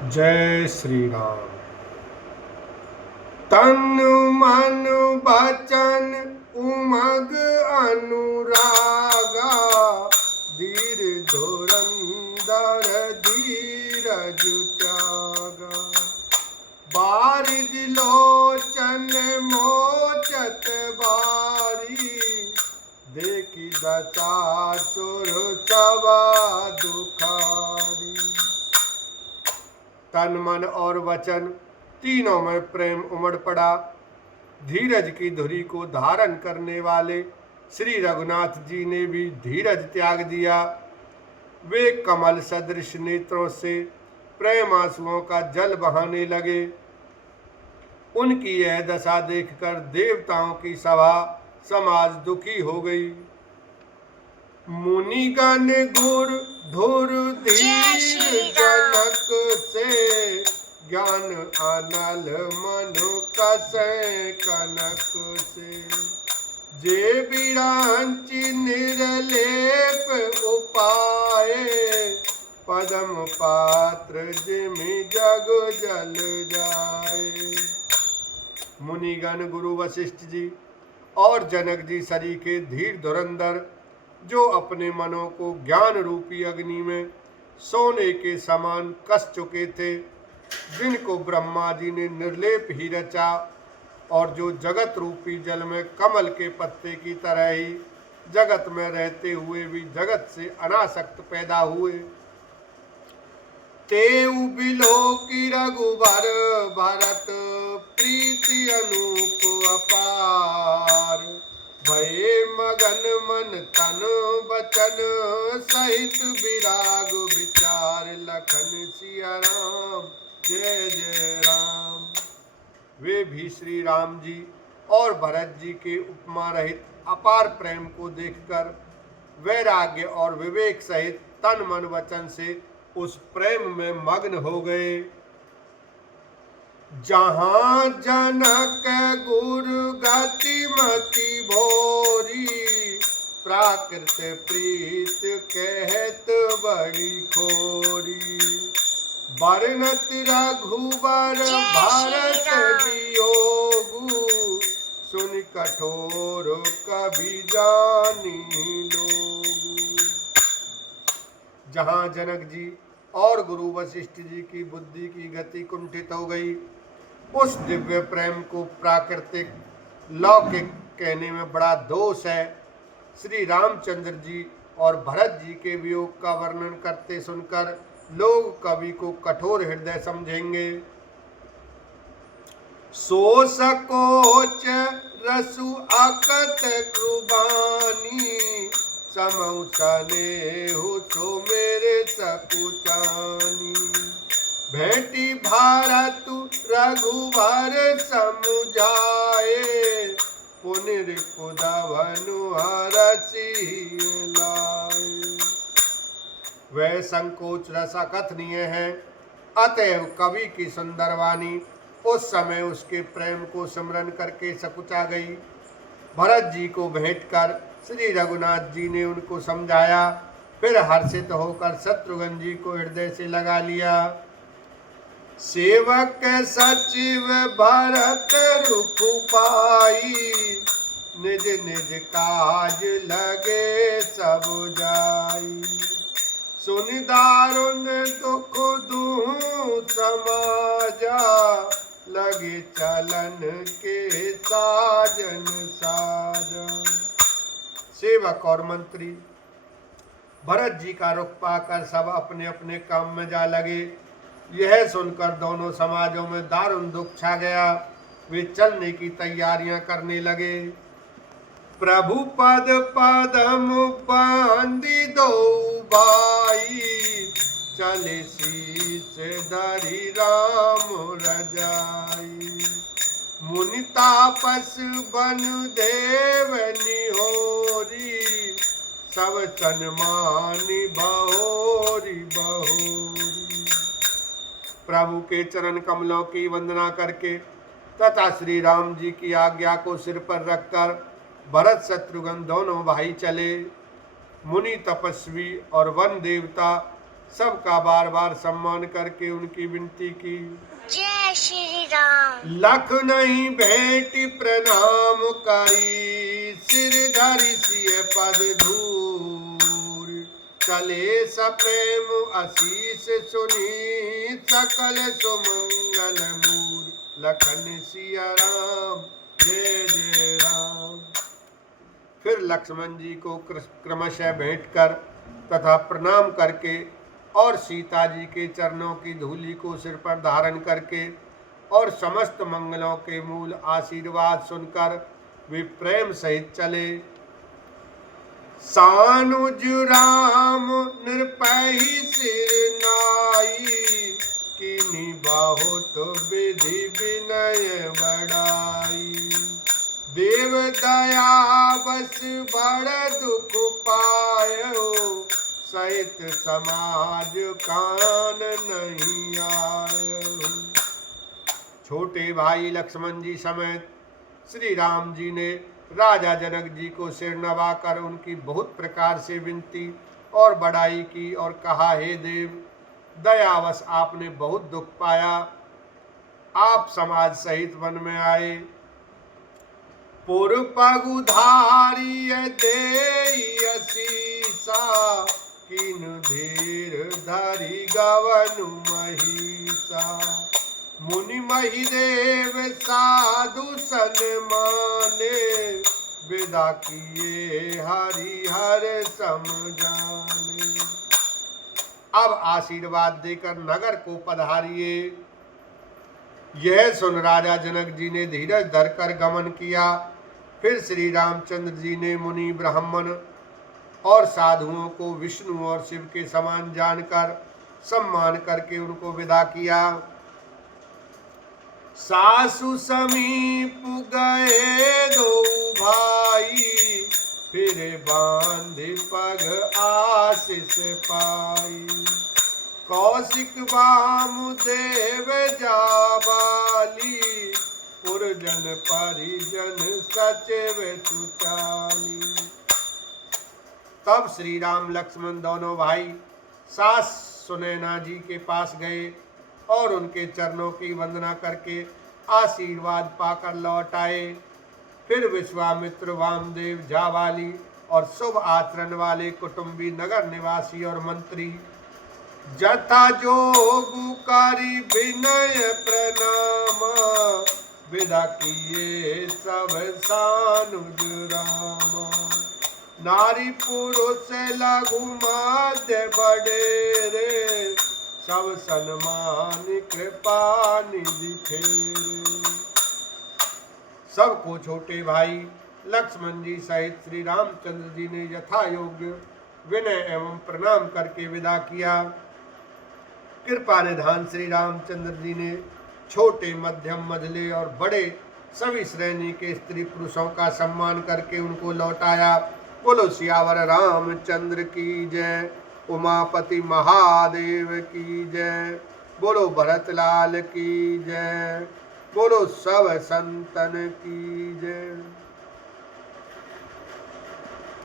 जय श्री राम। तन मन बचन उमग अनुरागा, धीर धुरंधर धीरज त्यागा। बारिज लोचन मोचत बारी, देखी दशा सुर सवा दुखारी। तन मन और वचन तीनों में प्रेम उमड़ पड़ा। धीरज की धुरी को धारण करने वाले श्री रघुनाथ जी ने भी धीरज त्याग दिया। वे कमल सदृश नेत्रों से प्रेम आंसुओं का जल बहाने लगे। उनकी यह दशा देखकर देवताओं की सभा समाज दुखी हो गई। मुनिगण गुर धुर धीर जनक से, ज्ञान अनल मनु कसै कनक से। जे बिरांचि निर्लेप उपाये, पदम पात्र जिमि जग जल जाए। मुनिगण गुरु वशिष्ठ जी और जनक जी सरीखे धीर धुरंधर, जो अपने मनों को ज्ञान रूपी अग्नि में सोने के समान कस चुके थे, जिनको ब्रह्मा जी ने निर्लेप ही रचा, और जो जगत रूपी जल में कमल के पत्ते की तरह ही जगत में रहते हुए भी जगत से अनासक्त पैदा हुए। तेउ बिलोकी रघुबर भरत, प्रीति अनूप अपार। भये मगन मन तन बचन, सहित विराग विचार। लखन सिया राम जय जय राम। वे भी श्री राम जी और भरत जी के उपमा रहित अपार प्रेम को देखकर वैराग्य और विवेक सहित तन मन वचन से उस प्रेम में मग्न हो गए। जहाँ जनक गुरु गति मति भोरी, प्राकृत प्रीत कहत बड़ी खोरी। बरनत रघुबर भारत वियोगु, सुन कठोर कभी जानी लोगु। जहाँ जनक जी और गुरु वशिष्ठ जी की बुद्धि की गति कुंठित हो गई, उस दिव्य प्रेम को प्राकृतिक लौकिक कहने में बड़ा दोष है। श्री रामचंद्र जी और भरत जी के वियोग का वर्णन करते सुनकर लोग कवि को कठोर हृदय समझेंगे। सो सकोच रसु अकत कृबानी, समौ सनेहु सो मेरे सकुचानी। भेंटी भारत रघुवर समुझाए, पुनर्पुदवनु हरसि लाए। वह संकोच रस अकथनीय है, अतएव कवि की सुंदर वाणी उस समय उसके प्रेम को स्मरण करके सकुचा गई। भरत जी को भेंट कर श्री रघुनाथ जी ने उनको समझाया, फिर हर्षित होकर शत्रुघ्न जी को हृदय से लगा लिया। सेवक सचिव भरत रुख पाई, निज निज काज लगे सब जाई। सुनि दारुण दुख दुहु समाजा, लगे चलन के साजन साजा। सेवक और मंत्री भरत जी का रुख पाकर सब अपने अपने काम में जा लगे। यह सुनकर दोनों समाजों में दारुण दुख छा गया। वे चलने की तैयारियां करने लगे। प्रभु पद पदम बांधी दो भाई, चले शीस धरि राम रजाई। मुनि तापस बनु देव निहोरी, सब सन्मानी बहोरी बहोरी। प्रभु के चरण कमलों की वंदना करके तथा श्री राम जी की आज्ञा को सिर पर रखकर भरत शत्रुघ्न दोनों भाई चले। मुनि तपस्वी और वन देवता सबका बार बार सम्मान करके उनकी विनती की। जय श्री राम। लख नहीं भेंट प्रणाम करी, सिर धरि सिय पद धूर। चले सप्रेम आशीष सुनी, सकल सुमंगल मूर। लखन सिया राम जय जय राम। फिर लक्ष्मण जी को क्रमशः भेंट कर तथा प्रणाम करके और सीता जी के चरणों की धूलि को सिर पर धारण करके और समस्त मंगलों के मूल आशीर्वाद सुनकर वे प्रेम सहित चले। सानुज राम निरपहि सिर नाई, कीनी बहुत विधि विनय बढ़ाई। देव दया बस बड़ दुख पायो, सहित समाज कान नहीं आयो। छोटे भाई लक्ष्मण जी समेत श्री राम जी ने राजा जनक जी को सिर नवाकर उनकी बहुत प्रकार से विनती और बड़ाई की और कहा, हे देव, दयावश आपने बहुत दुख पाया, आप समाज सहित वन में आए। पुर पगुधारी देईसा, किन धीर धरि गवन महिषा। मुनि महिदेव साधु सन्माने, विदा किए हरिहर समझाने। अब आशीर्वाद देकर नगर को पधारिए। यह सुन राजा जनक जी ने धीरज धरकर गमन किया। फिर श्री रामचंद्र जी ने मुनि ब्राह्मण और साधुओं को विष्णु और शिव के समान जानकर सम्मान करके उनको विदा किया। सासु समीप गए दो भाई, फिर बांध पग आशीष पाई। कौशिक वामुदेव जाबाली, पुरजन परिजन सचिव सुचाली। तब श्री राम लक्ष्मण दोनों भाई सास सुनैना जी के पास गए और उनके चरणों की वंदना करके आशीर्वाद पाकर लौट आए। फिर विश्वामित्र, वामदेव, जाबाली और शुभ आचरण वाले कुटुंबी, नगर निवासी और मंत्री जथा जोगु करी विनय प्रणामा, विदा किए सब सानुज रामा। नारी पुरुष लघु मध्य बड़ेरे, सब सन्मान कृपा निधि फेरे। सबको छोटे भाई लक्ष्मण जी सहित श्री रामचंद्र जी ने यथा योग्य विनय एवं प्रणाम करके विदा किया। कृपा निधान श्री रामचंद्र जी ने छोटे, मध्यम, मझले और बड़े सभी श्रेणी के स्त्री पुरुषों का सम्मान करके उनको लौटाया। बोलो सियावर रामचंद्र की जय। उमापति महादेव की जय। बोलो भरतलाल की जय। बोलो सब संतन की जय।